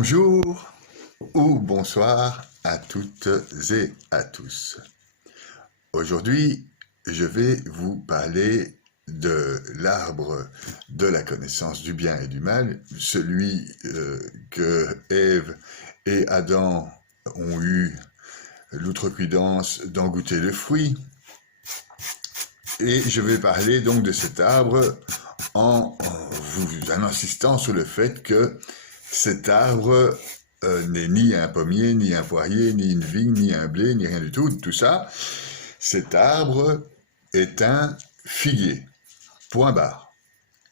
Bonjour ou bonsoir à toutes et à tous. Aujourd'hui, je vais vous parler de l'arbre de la connaissance du bien et du mal, celui que Ève et Adam ont eu l'outrecuidance d'en goûter le fruit. Et je vais parler donc de cet arbre en insistant sur le fait que cet arbre n'est ni un pommier, ni un poirier, ni une vigne, ni un blé, ni rien du tout, tout ça. Cet arbre est un figuier. Point barre.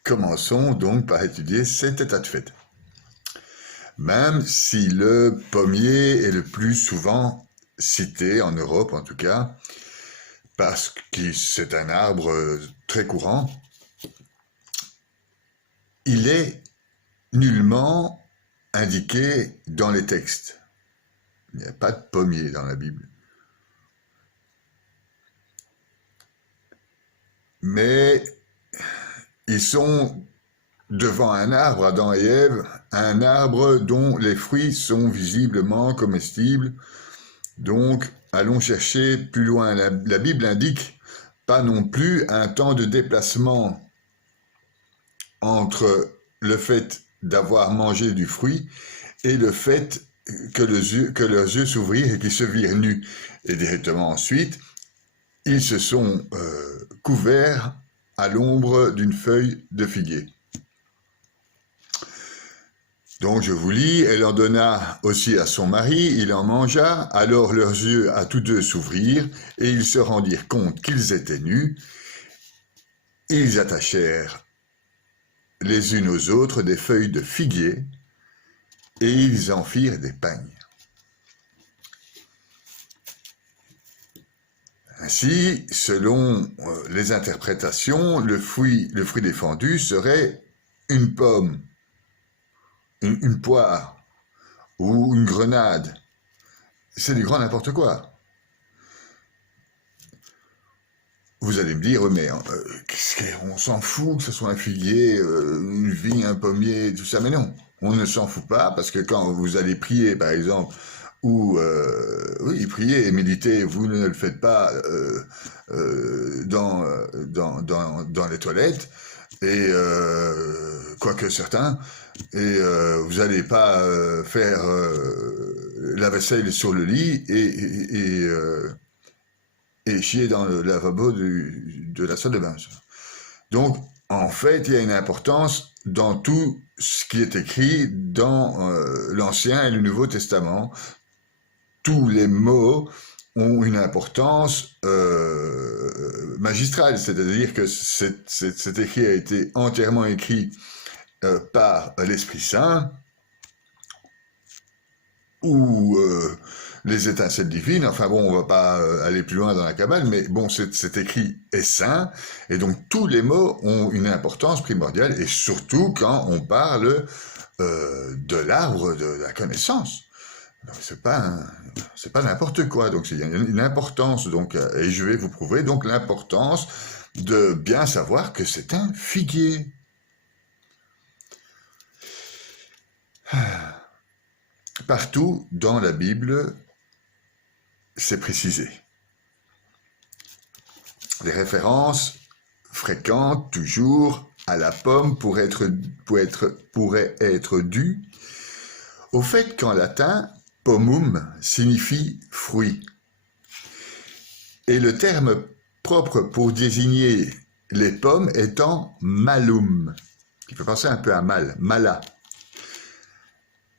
Commençons donc par étudier cet état de fait. Même si le pommier est le plus souvent cité, en Europe en tout cas, parce que c'est un arbre très courant, il est nullement indiqué dans les textes. Il n'y a pas de pommier dans la Bible. Mais ils sont devant un arbre, Adam et Ève, un arbre dont les fruits sont visiblement comestibles. Donc, allons chercher plus loin. La Bible indique pas non plus un temps de déplacement entre le fait d'avoir mangé du fruit et le fait que leurs yeux s'ouvrirent et qu'ils se virent nus. Et directement ensuite, ils se sont couverts à l'ombre d'une feuille de figuier. Donc je vous lis, elle en donna aussi à son mari, il en mangea, alors leurs yeux à tous deux s'ouvrirent, et ils se rendirent compte qu'ils étaient nus. Ils attachèrent les unes aux autres des feuilles de figuier, et ils en firent des pagnes. Ainsi, selon les interprétations, le fruit défendu serait une pomme, une poire ou une grenade. C'est du grand n'importe quoi. Vous allez me dire, mais on s'en fout que ce soit un figuier, une vigne, un pommier, tout ça. Mais non, on ne s'en fout pas, parce que quand vous allez prier, par exemple, ou oui, prier et méditer, vous ne le faites pas dans les toilettes, et quoique certains, et vous n'allez pas faire la vaisselle sur le lit et chier dans le lavabo de la salle de bain. Donc, en fait, il y a une importance dans tout ce qui est écrit dans l'Ancien et le Nouveau Testament. Tous les mots ont une importance magistrale, c'est-à-dire que cet écrit a été entièrement écrit par l'Esprit Saint, ou les étincelles divines. Enfin bon, on va pas aller plus loin dans la Kabbale, mais bon, cet écrit est saint, et donc tous les mots ont une importance primordiale, et surtout quand on parle de l'arbre de la connaissance. C'est pas n'importe quoi, donc il y a une importance, donc, et je vais vous prouver donc l'importance de bien savoir que c'est un figuier. Partout dans la Bible, c'est précisé. Les références fréquentes, toujours, à la pomme pourraient être dues au fait qu'en latin, pomum signifie fruit. Et le terme propre pour désigner les pommes étant malum, qui fait penser un peu à mal, mala.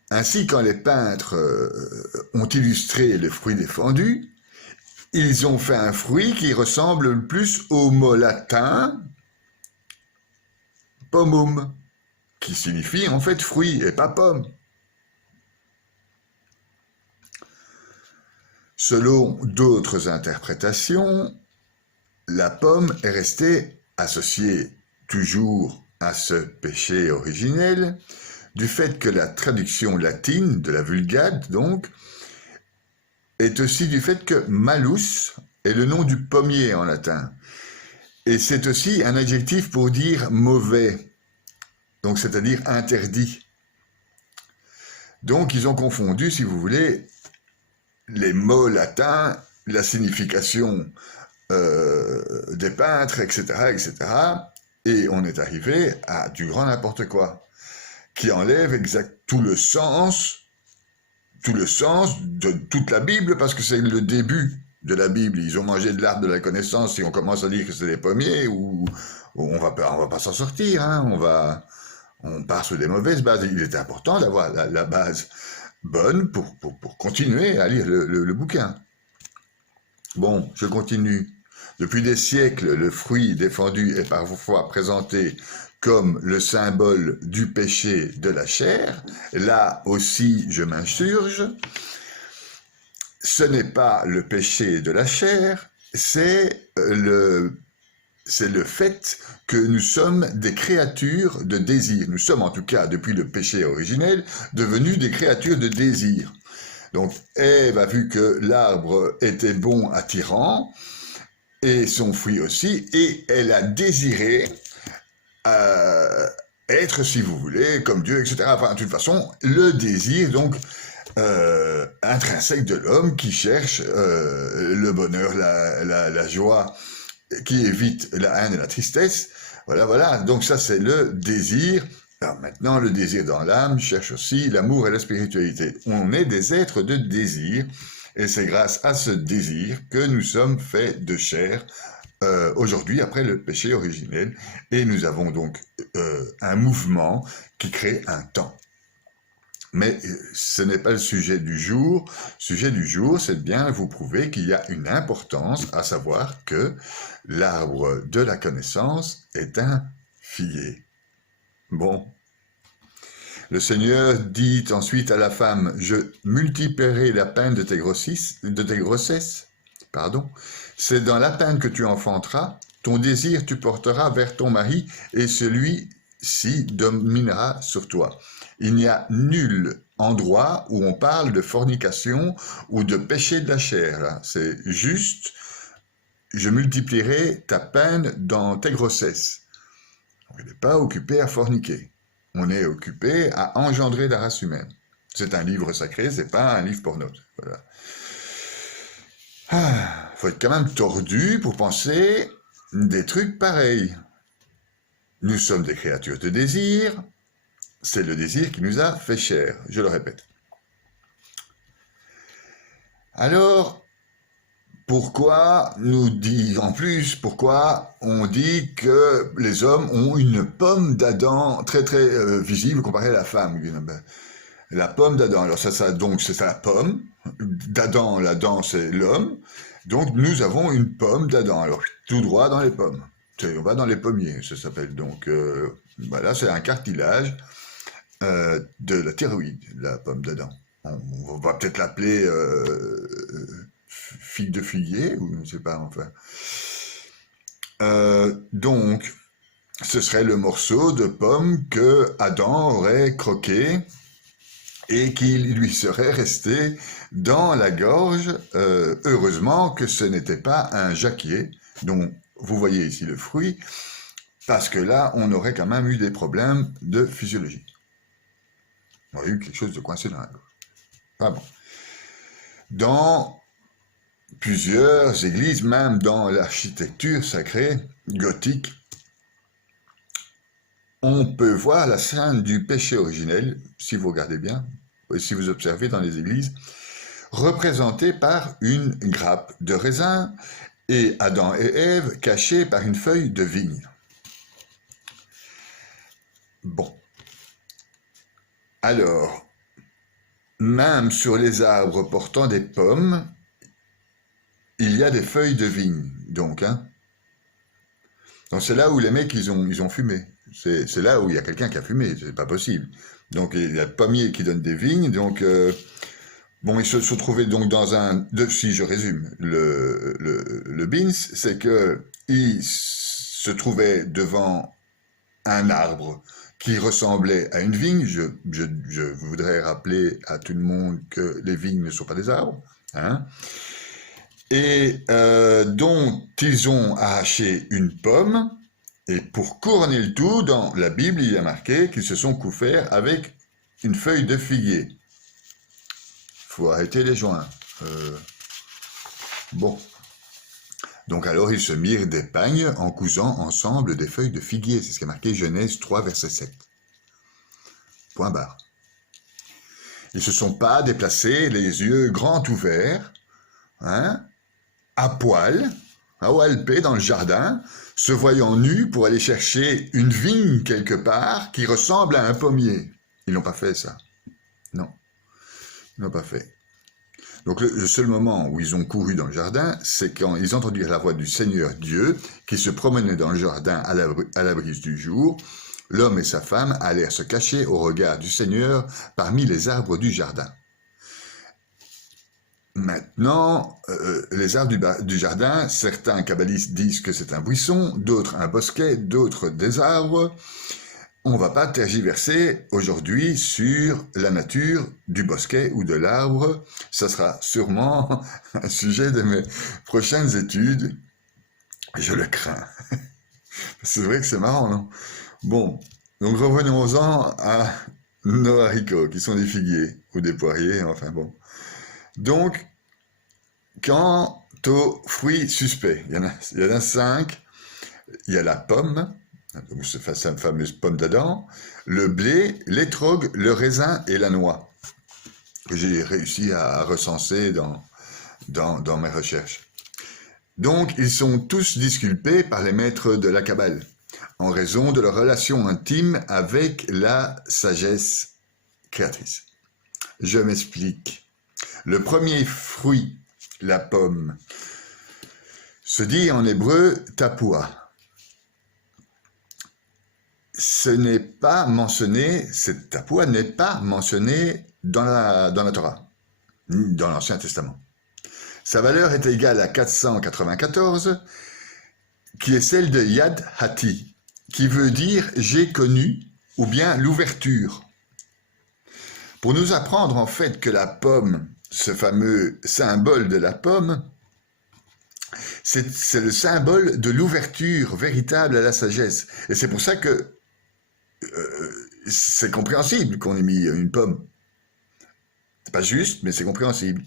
Ainsi, quand les peintres ont illustré le fruit défendu, ils ont fait un fruit qui ressemble le plus au mot latin pomum, qui signifie en fait fruit et pas pomme. Selon d'autres interprétations, la pomme est restée associée toujours à ce péché originel, du fait que la traduction latine de la Vulgate, donc, est aussi du fait que malus est le nom du pommier en latin. Et c'est aussi un adjectif pour dire mauvais, donc c'est-à-dire interdit. Donc, ils ont confondu, si vous voulez, les mots latins, la signification des peintres, etc., etc., et on est arrivé à du grand n'importe quoi, qui enlève tout le sens de toute la Bible, parce que c'est le début de la Bible. Ils ont mangé de l'arbre de la connaissance, si on commence à dire que c'est des pommiers, ou on va pas s'en sortir, hein, on part sur des mauvaises bases. Il est important d'avoir la base bonne pour continuer à lire le bouquin. Bon, je continue. Depuis des siècles, le fruit défendu est parfois présenté comme le symbole du péché de la chair. Là aussi, je m'insurge. Ce n'est pas le péché de la chair, c'est le fait que nous sommes des créatures de désir. Nous sommes en tout cas, depuis le péché originel, devenus des créatures de désir. Donc Ève a vu que l'arbre était bon attirant, et son fruit aussi, et elle a désiré être, si vous voulez, comme Dieu, etc. Enfin, de toute façon, le désir, donc, intrinsèque de l'homme qui cherche le bonheur, la joie, qui évite la haine et la tristesse. Voilà. Donc ça, c'est le désir. Alors maintenant, le désir dans l'âme cherche aussi l'amour et la spiritualité. On est des êtres de désir, et c'est grâce à ce désir que nous sommes faits de chair aujourd'hui, après le péché originel, et nous avons donc un mouvement qui crée un temps. Mais ce n'est pas le sujet du jour. Le sujet du jour, c'est de bien vous prouver qu'il y a une importance, à savoir que l'arbre de la connaissance est un figuier. Bon. Le Seigneur dit ensuite à la femme, « Je multiplierai la peine de tes grossesses. C'est dans la peine que tu enfanteras. Ton désir tu porteras vers ton mari, et celui-ci dominera sur toi. » Il n'y a nul endroit où on parle de fornication ou de péché de la chair. C'est juste, je multiplierai ta peine dans tes grossesses. On n'est pas occupé à forniquer. On est occupé à engendrer la race humaine. C'est un livre sacré, c'est pas un livre porno. Voilà. Faut être quand même tordu pour penser des trucs pareils. Nous sommes des créatures de désir. C'est le désir qui nous a fait chair, je le répète. Alors, pourquoi on dit que les hommes ont une pomme d'Adam très très visible comparée à la femme? La pomme d'Adam, alors donc c'est la pomme d'Adam, la dent c'est l'homme, donc nous avons une pomme d'Adam, alors tout droit dans les pommes. On va dans les pommiers, ça s'appelle donc, voilà, c'est un cartilage de la thyroïde, la pomme d'Adam. On va peut-être l'appeler figue de figuier, ou je ne sais pas, enfin. Donc, ce serait le morceau de pomme que Adam aurait croqué et qui lui serait resté dans la gorge. Heureusement que ce n'était pas un jacquier, dont vous voyez ici le fruit, parce que là, on aurait quand même eu des problèmes de physiologie. On aurait eu quelque chose de coincé dans la gorge. Ah bon. Dans plusieurs églises, même dans l'architecture sacrée gothique, on peut voir la scène du péché originel, si vous regardez bien, et si vous observez dans les églises, représentée par une grappe de raisin et Adam et Ève cachés par une feuille de vigne. Bon. Alors, même sur les arbres portant des pommes, il y a des feuilles de vigne, donc. Donc c'est là où les mecs, ils ont fumé. C'est là où il y a quelqu'un qui a fumé, c'est pas possible. Donc il y a le pommier qui donne des vignes, donc... bon, ils se trouvaient donc dans si je résume, le beans, c'est que ils se trouvaient devant un arbre qui ressemblait à une vigne. Je voudrais rappeler à tout le monde que les vignes ne sont pas des arbres, et dont ils ont arraché une pomme, et pour couronner le tout, dans la Bible, il y a marqué qu'ils se sont couverts avec une feuille de figuier. faut arrêter les joints. Bon. Donc alors ils se mirent des pagnes en cousant ensemble des feuilles de figuier. C'est ce qui est marqué Genèse 3, verset 7. Point barre. Ils ne se sont pas déplacés, les yeux grands ouverts, hein, à poil, à OLP dans le jardin, se voyant nus pour aller chercher une vigne quelque part qui ressemble à un pommier. Ils n'ont pas fait ça. Non, ils n'ont pas fait. Donc le seul moment où ils ont couru dans le jardin, c'est quand ils entendirent la voix du Seigneur Dieu qui se promenait dans le jardin à la brise du jour. L'homme et sa femme allèrent se cacher au regard du Seigneur parmi les arbres du jardin. Maintenant, les arbres du jardin, certains kabbalistes disent que c'est un buisson, d'autres un bosquet, d'autres des arbres. On ne va pas tergiverser aujourd'hui sur la nature du bosquet ou de l'arbre. Ça sera sûrement un sujet de mes prochaines études. Je le crains. C'est vrai que c'est marrant, non? Bon, donc revenons-en à nos haricots, qui sont des figuiers ou des poiriers, enfin bon. Donc, quant aux fruits suspects, il y en a 5. Il y a la pomme, donc cette fameuse pomme d'Adam, le blé, l'étrog, le raisin et la noix, que j'ai réussi à recenser dans mes recherches. Donc, ils sont tous disculpés par les maîtres de la Kabbale, en raison de leur relation intime avec la sagesse créatrice. Je m'explique. Le premier fruit, la pomme, se dit en hébreu tapua. Ce n'est pas mentionné, cette tapua n'est pas mentionnée dans la Torah, ni dans l'Ancien Testament. Sa valeur est égale à 494, qui est celle de Yad Hati, qui veut dire « j'ai connu » ou bien « l'ouverture ». Pour nous apprendre en fait que la pomme, ce fameux symbole de la pomme, c'est le symbole de l'ouverture véritable à la sagesse. Et c'est pour ça que c'est compréhensible qu'on ait mis une pomme. C'est pas juste, mais c'est compréhensible.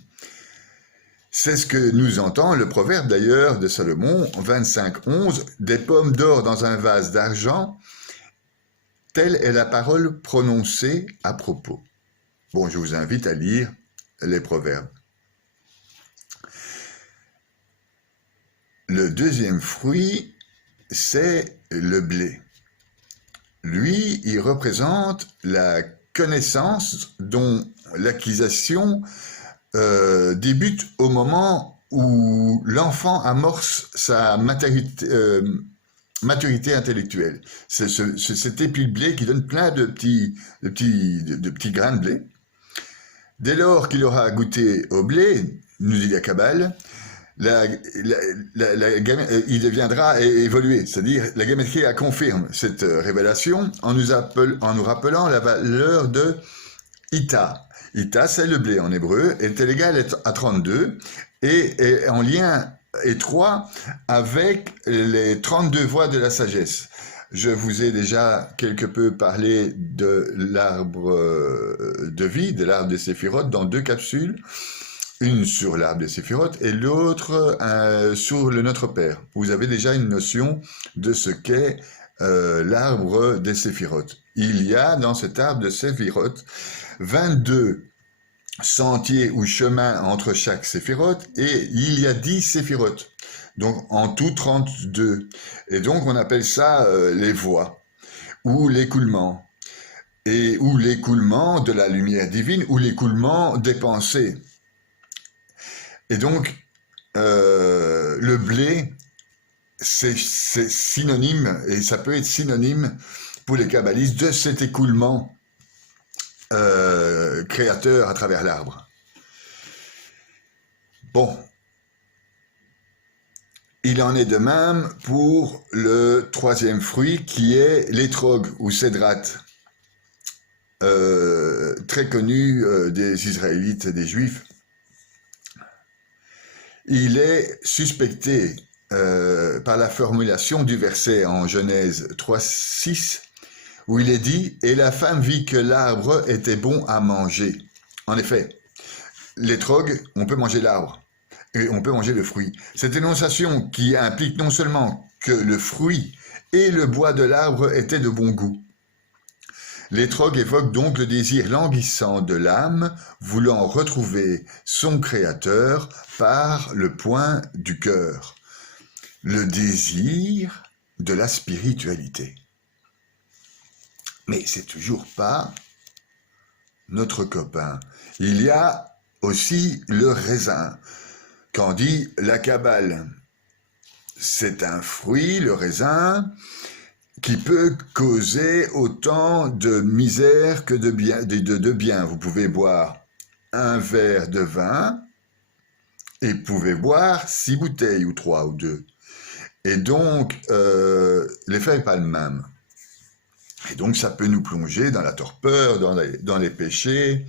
C'est ce que nous entend le proverbe d'ailleurs de Salomon, 25:11, des pommes d'or dans un vase d'argent, telle est la parole prononcée à propos. Bon, je vous invite à lire les proverbes. Le deuxième fruit, c'est le blé. Lui, il représente la connaissance dont l'acquisition débute au moment où l'enfant amorce sa maturité intellectuelle. C'est cet épi de blé qui donne plein de petits grains de blé. Dès lors qu'il aura goûté au blé, nous dit la Kabbale, il deviendra évolué, c'est-à-dire la Gematria confirme cette révélation en nous rappelant la valeur de Ita. Ita, c'est le blé en hébreu, est égal à 32 et est en lien étroit avec les 32 voies de la sagesse. Je vous ai déjà quelque peu parlé de l'arbre de vie, de l'arbre des séphirotes, dans 2 capsules. Une sur l'arbre des séphirotes et l'autre sur le Notre Père. Vous avez déjà une notion de ce qu'est l'arbre des séphirotes. Il y a dans cet arbre de séphirotes 22 sentiers ou chemins entre chaque séphirote et il y a 10 séphirotes. Donc en tout 32. Et donc on appelle ça les voies ou l'écoulement. Ou l'écoulement de la lumière divine ou l'écoulement des pensées. Et donc, le blé, c'est synonyme, et ça peut être synonyme pour les kabbalistes de cet écoulement créateur à travers l'arbre. Bon, il en est de même pour le troisième fruit qui est l'étrog ou cédrate, très connu des Israélites et des Juifs. Il est suspecté par la formulation du verset en Genèse 3:6, où il est dit « Et la femme vit que l'arbre était bon à manger ». En effet, l'étrog, on peut manger l'arbre et on peut manger le fruit. Cette énonciation qui implique non seulement que le fruit et le bois de l'arbre étaient de bon goût. L'étrog évoque donc le désir languissant de l'âme voulant retrouver son créateur par le point du cœur. Le désir de la spiritualité. Mais c'est toujours pas notre copain. Il y a aussi le raisin. Quand dit la Kabbale, c'est un fruit, le raisin, qui peut causer autant de misère que de bien. Vous pouvez boire un verre de vin et vous pouvez boire 6 bouteilles, ou 3 ou 2. Et donc, l'effet n'est pas le même. Et donc, ça peut nous plonger dans la torpeur, dans les péchés,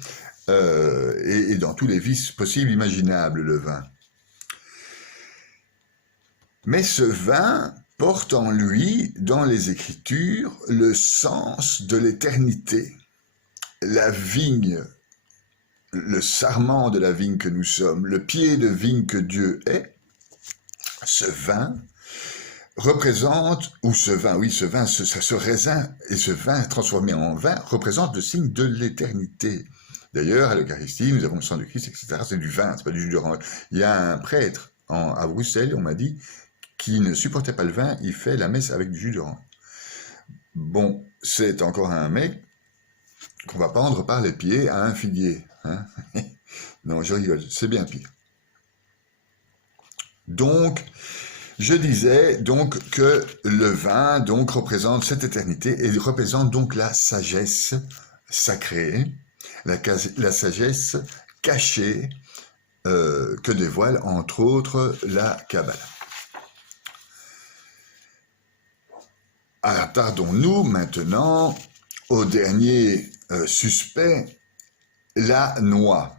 et dans tous les vices possibles, imaginables, le vin. Mais ce vin porte en lui, dans les Écritures, le sens de l'éternité. La vigne, le sarment de la vigne que nous sommes, le pied de vigne que Dieu est, ce vin représente, ou ce vin, oui, ce raisin et ce vin transformé en vin représente le signe de l'éternité. D'ailleurs, à l'Eucharistie, nous avons le sang de Christ, etc. C'est du vin, c'est pas du jus d'orange. Il y a un prêtre à Bruxelles, on m'a dit, qui ne supportait pas le vin, il fait la messe avec du jus d'orange. Bon, c'est encore un mec qu'on va pendre par les pieds à un figuier. Hein. Non, je rigole, c'est bien pire. Donc, je disais donc que le vin donc représente cette éternité et représente donc la sagesse sacrée, la sagesse cachée que dévoile entre autres la Kabbale. Attardons-nous maintenant au dernier suspect, la noix.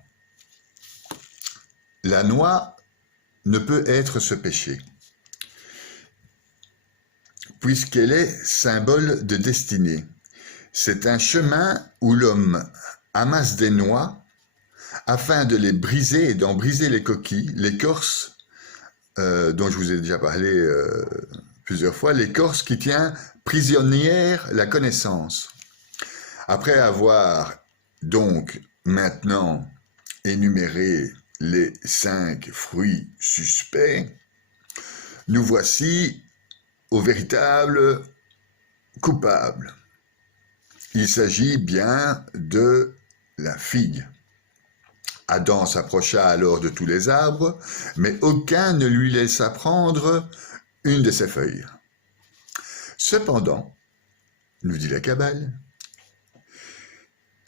La noix ne peut être ce péché, puisqu'elle est symbole de destinée. C'est un chemin où l'homme amasse des noix afin de les briser et d'en briser les coquilles, l'écorce, dont je vous ai déjà parlé plusieurs fois, l'écorce qui tient prisonnière la connaissance. Après avoir donc maintenant énuméré les 5 fruits suspects, nous voici au véritable coupable. Il s'agit bien de la figue. Adam s'approcha alors de tous les arbres, mais aucun ne lui laissa prendre une de ses feuilles. Cependant, nous dit la Kabbale,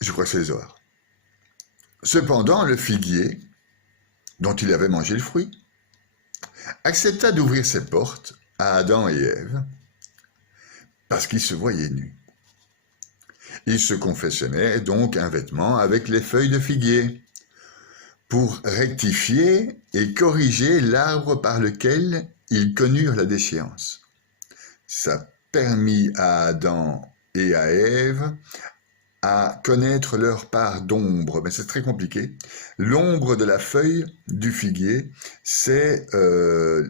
je crois que c'est les Zohar, cependant le figuier, dont il avait mangé le fruit, accepta d'ouvrir ses portes à Adam et Ève, parce qu'ils se voyaient nus. Ils se confectionnèrent donc un vêtement avec les feuilles de figuier, pour rectifier et corriger l'arbre par lequel ils connurent la déchéance. Ça permit à Adam et à Ève à connaître leur part d'ombre, mais c'est très compliqué. L'ombre de la feuille du figuier, c'est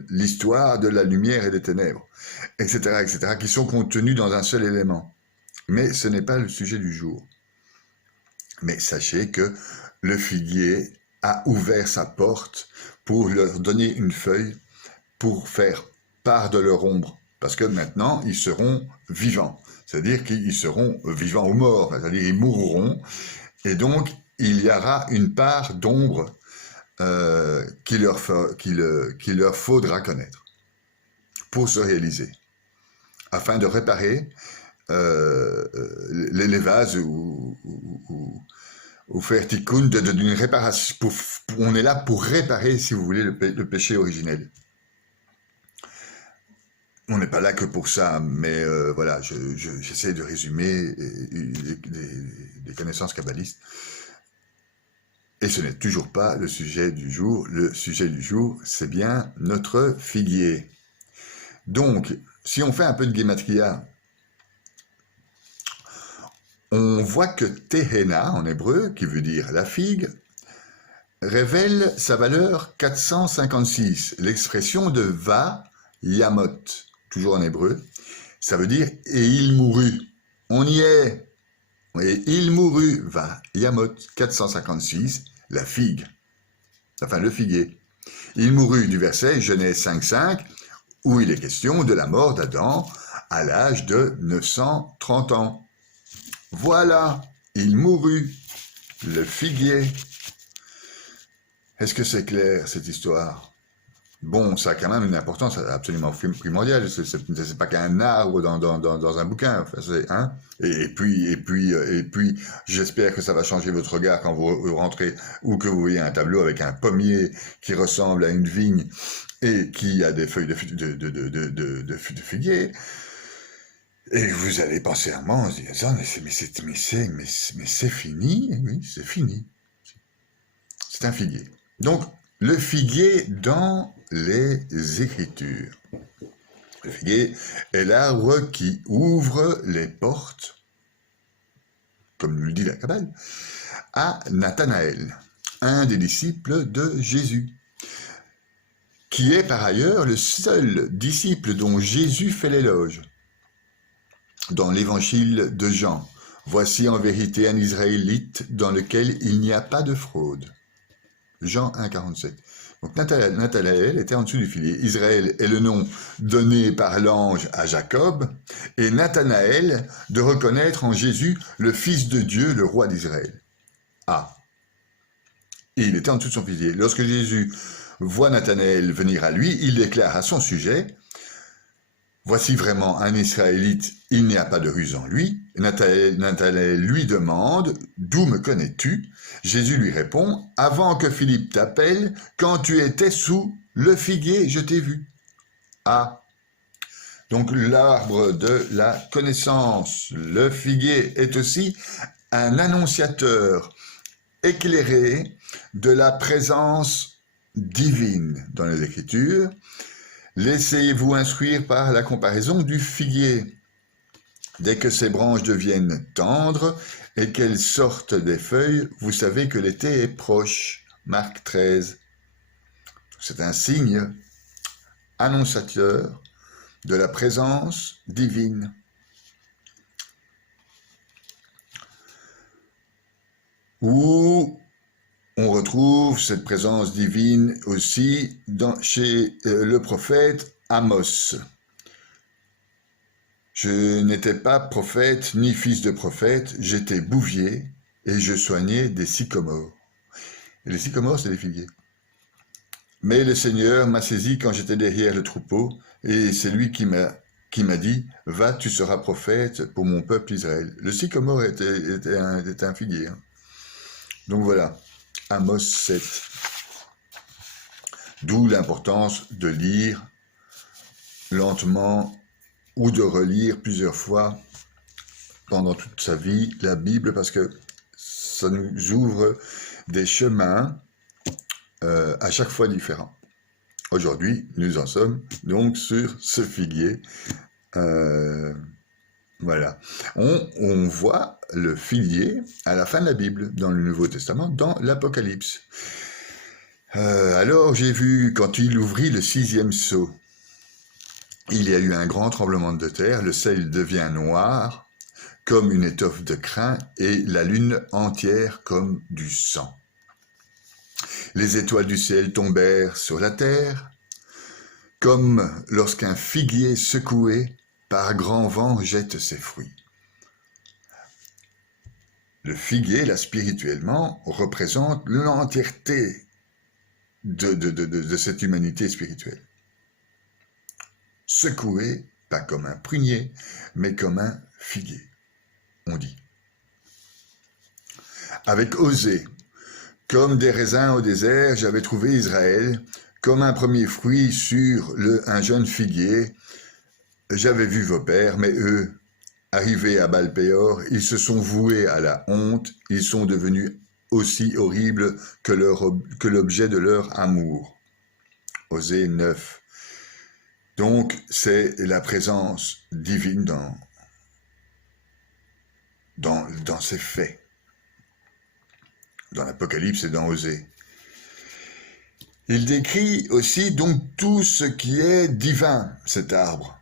l'histoire de la lumière et des ténèbres, etc., qui sont contenus dans un seul élément. Mais ce n'est pas le sujet du jour. Mais sachez que le figuier a ouvert sa porte pour leur donner une feuille, pour faire part de leur ombre, parce que maintenant, ils seront vivants. C'est-à-dire qu'ils seront vivants ou morts, c'est-à-dire ils mourront, et donc il y aura une part d'ombre qu'il leur faudra connaître pour se réaliser, afin de réparer les vases ou faire tikkun d'une réparation. On est là pour réparer, si vous voulez, le péché originel. On n'est pas là que pour ça, mais voilà, j'essaie de résumer des connaissances kabbalistes. Et ce n'est toujours pas le sujet du jour. Le sujet du jour, c'est bien notre figuier. Donc, si on fait un peu de gematria, on voit que Tehena, en hébreu, qui veut dire la figue, révèle sa valeur 456. L'expression de va yamot, toujours en hébreu, ça veut dire et il mourut. On y est. Et il mourut, va yamot 456, la figue, enfin le figuier. Il mourut du verset Genèse 5.5, où il est question de la mort d'Adam à l'âge de 930 ans. Voilà, il mourut, le figuier. Est-ce que c'est clair, cette histoire? Bon, ça a quand même une importance absolument primordiale. C'est pas qu'un arbre dans un bouquin. Enfin, hein? Et puis, j'espère que ça va changer votre regard quand vous rentrez ou que vous voyez un tableau avec un pommier qui ressemble à une vigne et qui a des feuilles de figuier. Et vous allez penser à moi en se disant, mais c'est fini, oui, c'est fini. C'est un figuier. Donc, le figuier dans les Écritures. Le figuier est l'arbre qui ouvre les portes, comme nous le dit la Kabbale, à Nathanaël, un des disciples de Jésus, qui est par ailleurs le seul disciple dont Jésus fait l'éloge. Dans l'évangile de Jean, voici en vérité un Israélite dans lequel il n'y a pas de fraude. Jean 1,47. Donc Nathanaël était en dessous du figuier. Israël est le nom donné par l'ange à Jacob, et Nathanaël de reconnaître en Jésus le Fils de Dieu, le roi d'Israël. Ah. Et il était en dessous de son figuier. Lorsque Jésus voit Nathanaël venir à lui, il déclare à son sujet, voici vraiment un Israélite, il n'y a pas de ruse en lui. Nathanaël lui demande, d'où me connais-tu? Jésus lui répond, avant que Philippe t'appelle, quand tu étais sous le figuier, je t'ai vu. Ah, donc l'arbre de la connaissance, le figuier est aussi un annonciateur éclairé de la présence divine dans les Écritures. Laissez-vous instruire par la comparaison du figuier. Dès que ses branches deviennent tendres et qu'elles sortent des feuilles, vous savez que l'été est proche. Marc 13. C'est un signe annonciateur de la présence divine. Où on retrouve cette présence divine aussi chez le prophète Amos. Je n'étais pas prophète ni fils de prophète, j'étais bouvier et je soignais des sycomores. Et les sycomores, c'est les figuiers. Mais le Seigneur m'a saisi quand j'étais derrière le troupeau et c'est lui qui m'a dit, va, tu seras prophète pour mon peuple Israël. Le sycomore était un figuier. Hein. Donc voilà, Amos 7. D'où l'importance de lire lentement ou de relire plusieurs fois pendant toute sa vie la Bible, parce que ça nous ouvre des chemins à chaque fois différents. Aujourd'hui, nous en sommes donc sur ce figuier. Voilà. On voit le figuier à la fin de la Bible, dans le Nouveau Testament, dans l'Apocalypse. Alors j'ai vu, quand il ouvrit le 6e sceau, il y a eu un grand tremblement de terre, le ciel devient noir, comme une étoffe de crin, et la lune entière comme du sang. Les étoiles du ciel tombèrent sur la terre, comme lorsqu'un figuier secoué par grand vent jette ses fruits. Le figuier, là, spirituellement, représente l'entièreté de cette humanité spirituelle. Secoué, pas comme un prunier, mais comme un figuier, on dit. Avec Osée, comme des raisins au désert, j'avais trouvé Israël, comme un premier fruit sur un jeune figuier. J'avais vu vos pères, mais eux, arrivés à Baal-Péor, ils se sont voués à la honte, ils sont devenus aussi horribles que l'objet de leur amour. Osée 9. Donc, c'est la présence divine dans ces faits, dans l'Apocalypse et dans Osée. Il décrit aussi donc tout ce qui est divin, cet arbre.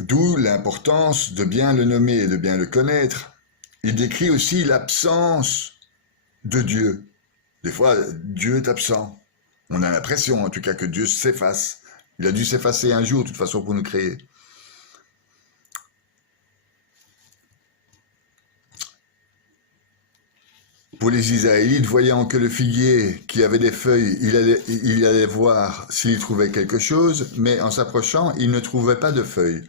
D'où l'importance de bien le nommer et de bien le connaître. Il décrit aussi l'absence de Dieu. Des fois, Dieu est absent. On a l'impression, en tout cas, que Dieu s'efface. Il a dû s'effacer un jour, de toute façon, pour nous créer. Pour les Israélites, voyant que le figuier qui avait des feuilles, il allait voir s'il trouvait quelque chose, mais en s'approchant, il ne trouvait pas de feuilles,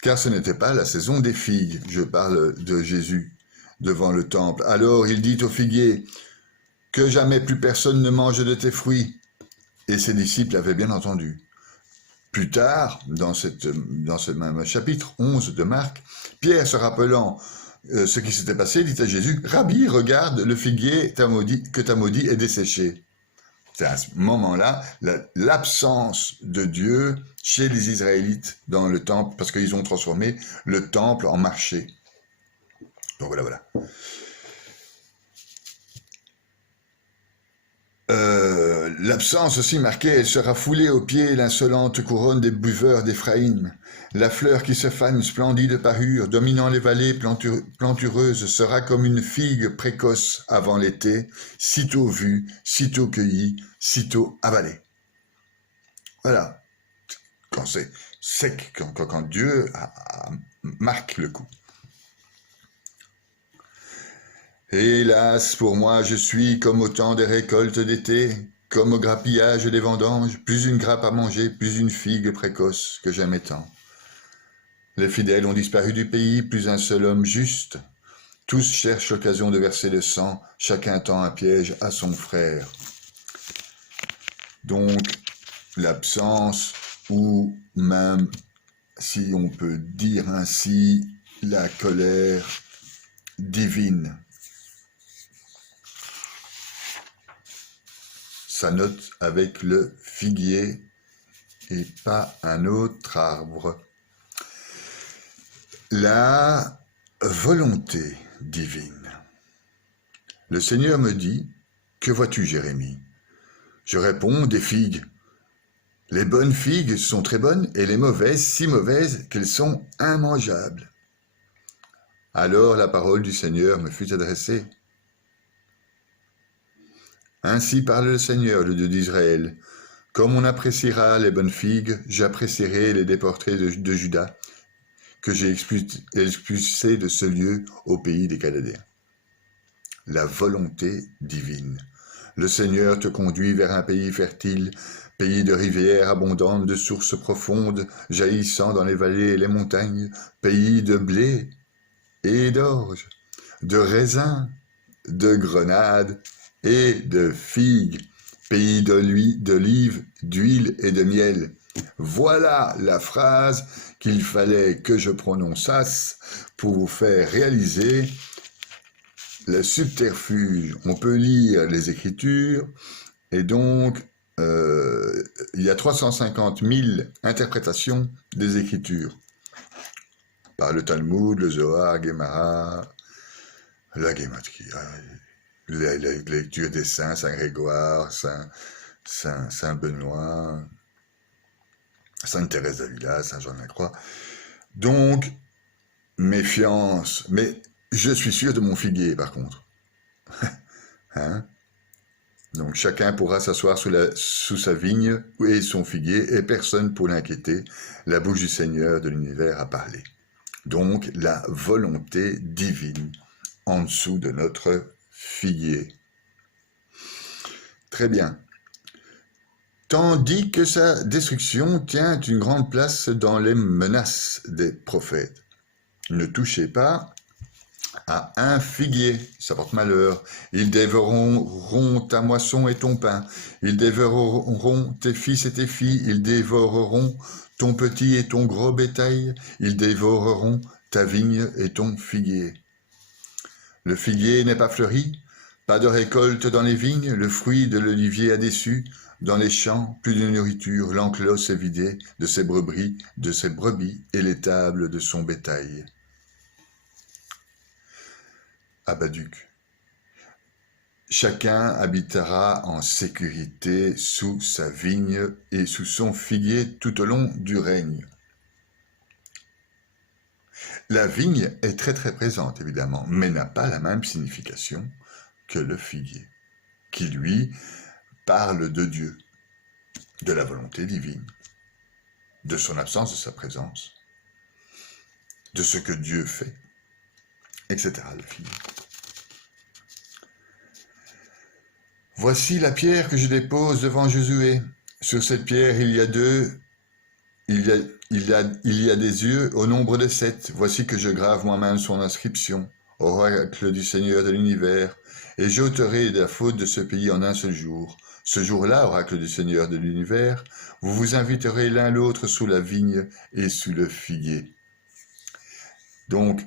car ce n'était pas la saison des figues. Je parle de Jésus devant le temple. Alors il dit au figuier, que jamais plus personne ne mange de tes fruits. Et ses disciples avaient bien entendu. Plus tard, dans ce même chapitre 11 de Marc, Pierre, se rappelant ce qui s'était passé, dit à Jésus, « Rabbi, regarde, le figuier que t'as maudit est desséché. » C'est à ce moment-là l'absence de Dieu chez les Israélites dans le temple, parce qu'ils ont transformé le temple en marché. Donc voilà. L'absence aussi marquée, elle sera foulée aux pieds l'insolente couronne des buveurs d'Éphraïm. La fleur qui se fane splendide parure, dominant les vallées plantureuses, sera comme une figue précoce avant l'été, sitôt vue, sitôt cueillie, sitôt avalée. Voilà. Quand c'est sec, quand Dieu marque le coup. Hélas, pour moi, je suis comme au temps des récoltes d'été, comme au grappillage des vendanges, plus une grappe à manger, plus une figue précoce que j'aimais tant. Les fidèles ont disparu du pays, plus un seul homme juste. Tous cherchent l'occasion de verser le sang, chacun tend un piège à son frère. Donc, l'absence, ou même, si on peut dire ainsi, la colère divine. Ça note avec le figuier et pas un autre arbre. La volonté divine. Le Seigneur me dit, « Que vois-tu, Jérémie ?» Je réponds, « Des figues. Les bonnes figues sont très bonnes et les mauvaises si mauvaises qu'elles sont immangeables. » Alors la parole du Seigneur me fut adressée. Ainsi parle le Seigneur, le Dieu d'Israël. Comme on appréciera les bonnes figues, j'apprécierai les déportés de Juda, que j'ai expulsés de ce lieu au pays des Chaldéens. La volonté divine. Le Seigneur te conduit vers un pays fertile, pays de rivières abondantes, de sources profondes, jaillissant dans les vallées et les montagnes, pays de blé et d'orge, de raisins, de grenades et de figues, pays d'olives, d'huile et de miel. Voilà la phrase qu'il fallait que je prononçasse pour vous faire réaliser le subterfuge. On peut lire les Écritures, et donc il y a 350 000 interprétations des Écritures, par le Talmud, le Zohar, Guémara, la Gématria, la lecture des saints, Saint Grégoire, Saint Benoît, Sainte Thérèse d'Avila, Saint Jean de la Croix. Donc, méfiance. Mais je suis sûr de mon figuier, par contre. Hein? Donc, chacun pourra s'asseoir sous sa vigne et son figuier, et personne pour l'inquiéter. La bouche du Seigneur de l'univers a parlé. Donc, la volonté divine en dessous de notre figuier. Très bien. Tandis que sa destruction tient une grande place dans les menaces des prophètes. Ne touchez pas à un figuier, ça porte malheur. Ils dévoreront ta moisson et ton pain. Ils dévoreront tes fils et tes filles. Ils dévoreront ton petit et ton gros bétail. Ils dévoreront ta vigne et ton figuier. Le figuier n'est pas fleuri, pas de récolte dans les vignes, le fruit de l'olivier a déçu, dans les champs, plus de nourriture, l'enclos est vidé de ses brebis, et l'étable de son bétail. Habaduc. chacun habitera en sécurité sous sa vigne et sous son figuier tout au long du règne. La vigne est très très présente évidemment, mais n'a pas la même signification que le figuier, qui lui parle de Dieu, de la volonté divine, de son absence, de sa présence, de ce que Dieu fait, etc. Le figuier. Voici la pierre que je dépose devant Josué. Sur cette pierre, il y a des yeux au nombre de 7. Voici que je grave moi-même son inscription, oracle du Seigneur de l'univers, et j'ôterai la faute de ce pays en un seul jour. Ce jour-là, oracle du Seigneur de l'univers, vous vous inviterez l'un l'autre sous la vigne et sous le figuier. Donc,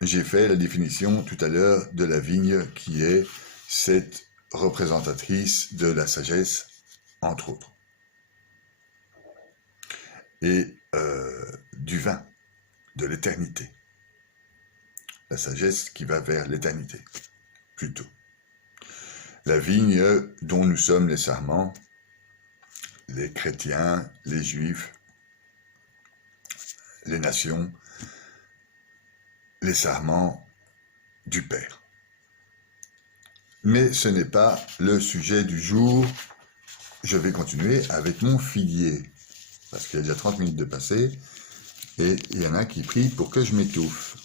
j'ai fait la définition tout à l'heure de la vigne qui est cette représentatrice de la sagesse, entre autres, et du vin, de l'éternité. La sagesse qui va vers l'éternité, plutôt. La vigne dont nous sommes les sarments, les chrétiens, les juifs, les nations, les sarments du Père. Mais ce n'est pas le sujet du jour. Je vais continuer avec mon figuier, parce qu'il y a déjà 30 minutes de passé, et il y en a qui prient pour que je m'étouffe.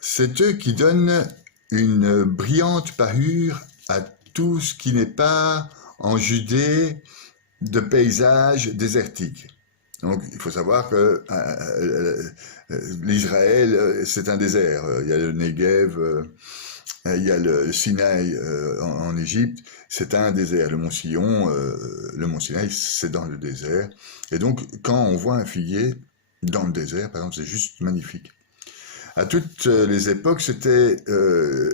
C'est eux qui donnent une brillante parure à tout ce qui n'est pas en Judée de paysage désertique. Donc, il faut savoir que l'Israël, c'est un désert. Il y a le Negev, il y a le Sinaï en Égypte, c'est un désert. Le mont Sinaï, c'est dans le désert. Et donc, quand on voit un figuier dans le désert, par exemple, c'est juste magnifique. À toutes les époques, c'était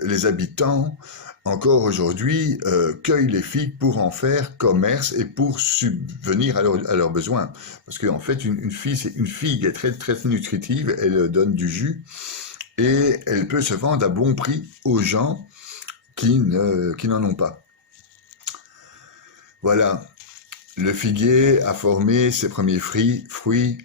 les habitants, encore aujourd'hui, cueillent les figues pour en faire commerce et pour subvenir à leurs besoins. Parce qu'en fait, une figue est très, très nutritive, elle donne du jus et elle peut se vendre à bon prix aux gens qui n'en ont pas. Voilà. Le figuier a formé ses premiers fruits,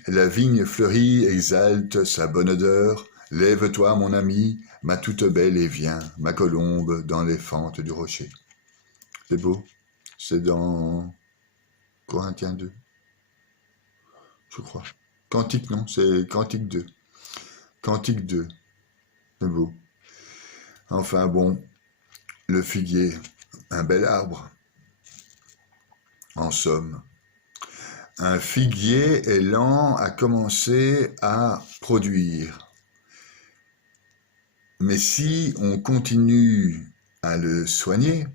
la vigne fleurit, exalte sa bonne odeur. Lève-toi, mon ami, ma toute belle, et viens, ma colombe, dans les fentes du rocher. C'est beau. C'est dans Corinthiens 2, je crois. Cantique, non, c'est Cantique 2. Cantique 2. C'est beau. Enfin bon, le figuier, un bel arbre. En somme, un figuier est lent à commencer à produire. Mais si on continue à le soigner,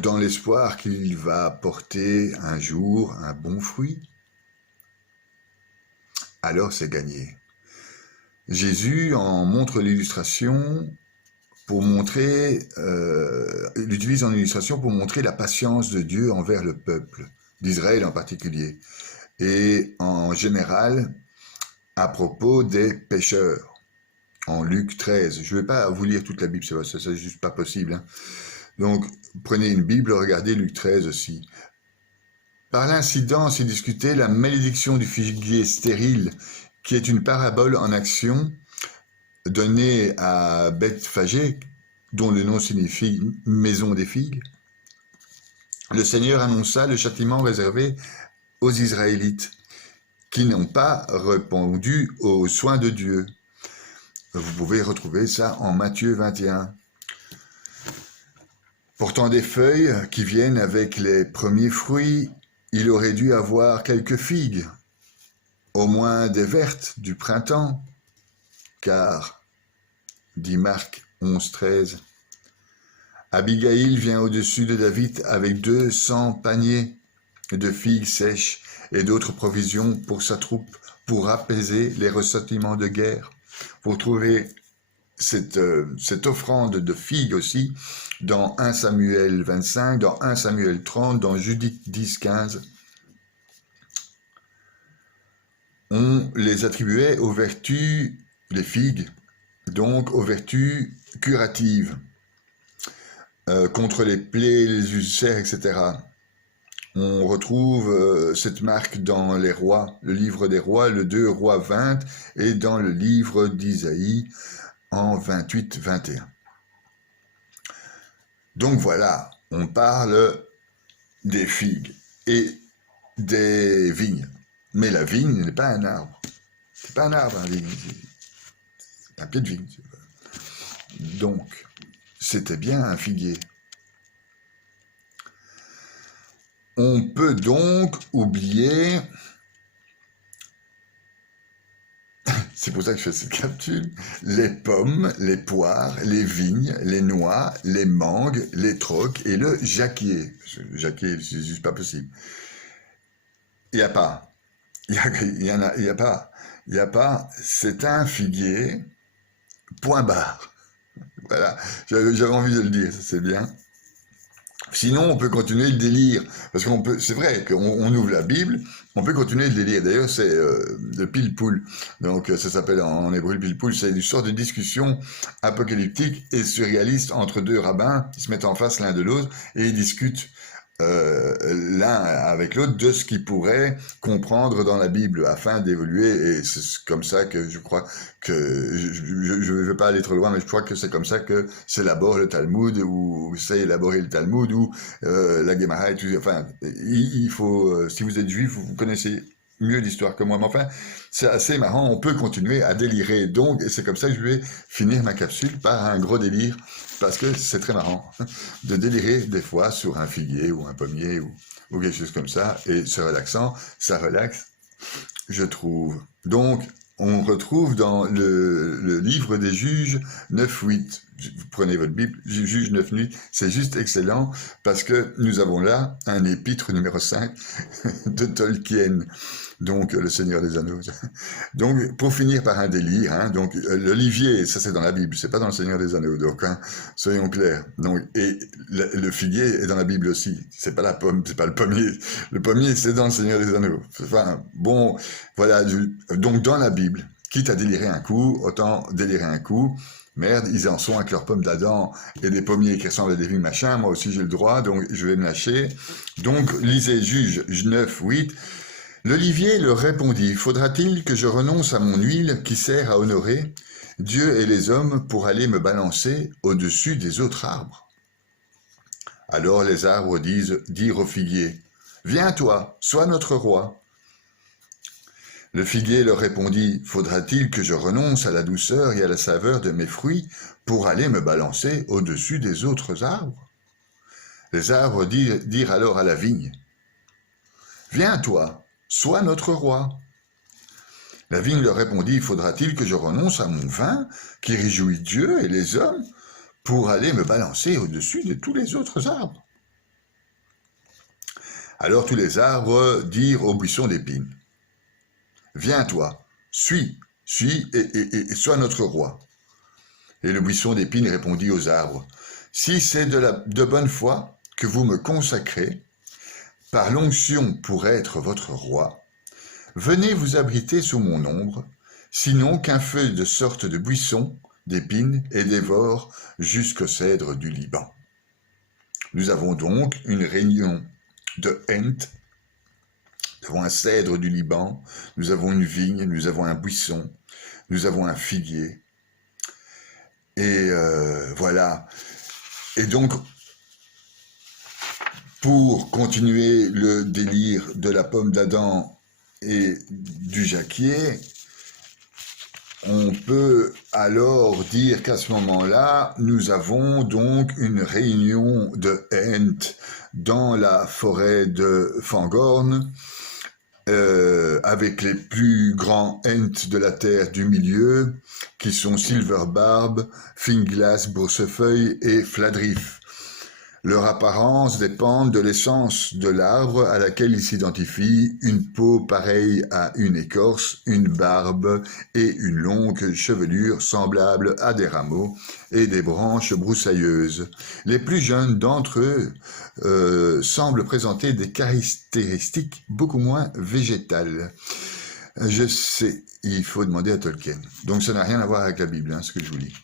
dans l'espoir qu'il va porter un jour un bon fruit, alors c'est gagné. Jésus en montre l'illustration pour montrer, il l'utilise en illustration pour montrer la patience de Dieu envers le peuple, d'Israël en particulier, et en général à propos des pécheurs. En Luc 13. Je ne vais pas vous lire toute la Bible, c'est juste pas possible. Hein. Donc, prenez une Bible, regardez Luc 13 aussi. Par l'incidence est discutée la malédiction du figuier stérile, qui est une parabole en action donnée à Bethphagée, dont le nom signifie maison des figues. Le Seigneur annonça le châtiment réservé aux Israélites, qui n'ont pas répondu aux soins de Dieu. Vous pouvez retrouver ça en Matthieu 21. Portant des feuilles qui viennent avec les premiers fruits, il aurait dû avoir quelques figues, au moins des vertes du printemps, car, dit Marc 11,13, Abigaïl vient au-dessus de David avec 200 paniers de figues sèches et d'autres provisions pour sa troupe, pour apaiser les ressentiments de guerre. Vous trouvez cette offrande de figues aussi dans 1 Samuel 25, dans 1 Samuel 30, dans Judith 10, 15. On les attribuait aux vertus, les figues, donc aux vertus curatives, contre les plaies, les ulcères, etc. On retrouve cette marque dans les rois, le livre des rois, le 2 Rois 20, et dans le livre d'Isaïe en 28-21. Donc voilà, on parle des figues et des vignes. Mais la vigne n'est pas un arbre. C'est pas un arbre, un vigne. C'est un pied de vigne. Donc, c'était bien un figuier. On peut donc oublier, c'est pour ça que je fais cette capsule, les pommes, les poires, les vignes, les noix, les mangues, les trocs et le jacquier. Le jacquier, c'est juste pas possible. Il n'y a pas. Il y a pas. C'est un figuier, point barre. Voilà, j'avais envie de le dire, c'est bien. Sinon, on peut continuer le délire, parce qu'on peut, c'est vrai qu'on ouvre la Bible, on peut continuer le délire. D'ailleurs, c'est le pile-poule. Donc, ça s'appelle en hébreu le pile-poule. C'est une sorte de discussion apocalyptique et surréaliste entre deux rabbins qui se mettent en face l'un de l'autre et ils discutent l'un avec l'autre de ce qu'ils pourraient comprendre dans la Bible afin d'évoluer. Et c'est comme ça que je crois que, je ne veux pas aller trop loin, mais je crois que c'est comme ça que s'élabore le Talmud, ou c'est élaborer le Talmud, ou la Gemara et tout. Enfin, il faut, si vous êtes juif, vous connaissez mieux l'histoire que moi, mais enfin, c'est assez marrant, on peut continuer à délirer, donc, et c'est comme ça que je vais finir ma capsule par un gros délire, parce que c'est très marrant de délirer des fois sur un figuier, ou un pommier, ou quelque chose comme ça, et c'est relaxant, ça relaxe, je trouve. Donc, on retrouve dans le livre des Juges 9-8, vous prenez votre Bible, Juges 9-8, c'est juste excellent, parce que nous avons là un épître numéro 5 de Tolkien, donc le Seigneur des Anneaux. Donc, pour finir par un délire, hein, donc l'olivier, ça c'est dans la Bible, c'est pas dans le Seigneur des Anneaux, donc hein, soyons clairs. Donc, et le figuier est dans la Bible aussi, c'est pas la pomme, c'est pas le pommier c'est dans le Seigneur des Anneaux. Enfin, bon, voilà, donc dans la Bible, quitte à délirer un coup, autant délirer un coup. Merde, ils en sont avec leurs pommes d'Adam et des pommiers qui ressemblent à des vignes machin, moi aussi j'ai le droit, donc je vais me lâcher. Donc, lisez Juges 9-8. L'olivier leur répondit, « Faudra-t-il que je renonce à mon huile qui sert à honorer Dieu et les hommes pour aller me balancer au-dessus des autres arbres ?» Alors les arbres dirent au figuier, « Viens toi, sois notre roi. » Le figuier leur répondit, « Faudra-t-il que je renonce à la douceur et à la saveur de mes fruits pour aller me balancer au-dessus des autres arbres ?» Les arbres dirent alors à la vigne, « Viens toi, sois notre roi. » La vigne leur répondit, « Faudra-t-il que je renonce à mon vin qui réjouit Dieu et les hommes pour aller me balancer au-dessus de tous les autres arbres ?» Alors tous les arbres dirent au buisson d'épines, « Viens toi, suis et sois notre roi. » Et le buisson d'épines répondit aux arbres, « Si c'est de bonne foi que vous me consacrez, par l'onction pour être votre roi, venez vous abriter sous mon ombre, sinon qu'un feu de sorte de buisson, d'épines et dévore jusqu'au cèdre du Liban. » Nous avons donc une réunion de Hent, nous avons un cèdre du Liban, nous avons une vigne, nous avons un buisson, nous avons un figuier. Et voilà. Et donc, pour continuer le délire de la pomme d'Adam et du jacquier, on peut alors dire qu'à ce moment-là, nous avons donc une réunion de Hent dans la forêt de Fangorn, avec les plus grands Hent de la terre du milieu, qui sont Silverbarb, Finglas, Broussefeuille et Fladrif. Leur apparence dépend de l'essence de l'arbre à laquelle ils s'identifient, une peau pareille à une écorce, une barbe et une longue chevelure semblable à des rameaux et des branches broussailleuses. Les plus jeunes d'entre eux semblent présenter des caractéristiques beaucoup moins végétales. Je sais, il faut demander à Tolkien. Donc ça n'a rien à voir avec la Bible, hein, ce que je vous dis.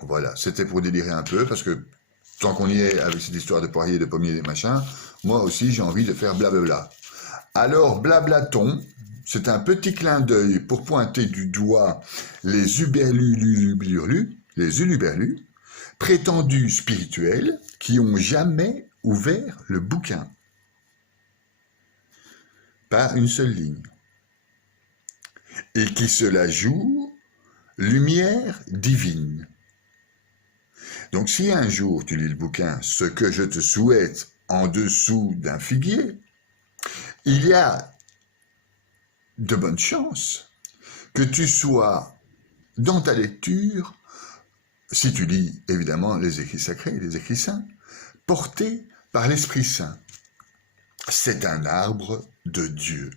Voilà, c'était pour délirer un peu, parce que tant qu'on y est avec cette histoire de poirier, de pommier, des machins, moi aussi j'ai envie de faire blablabla. Alors blablaton, c'est un petit clin d'œil pour pointer du doigt les uluberlus, prétendus spirituels, qui ont jamais ouvert le bouquin. Pas une seule ligne. Et qui se la jouent lumière divine. Donc si un jour tu lis le bouquin, ce que je te souhaite en dessous d'un figuier, il y a de bonnes chances que tu sois dans ta lecture, si tu lis évidemment les écrits sacrés, les écrits saints, porté par l'Esprit Saint. C'est un arbre de Dieu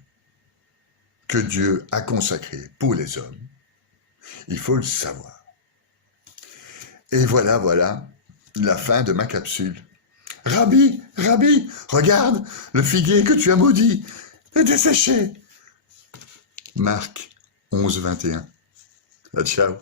que Dieu a consacré pour les hommes. Il faut le savoir. Et voilà la fin de ma capsule. Rabbi, regarde, le figuier que tu as maudit est desséché. Marc 11, 21. Ciao.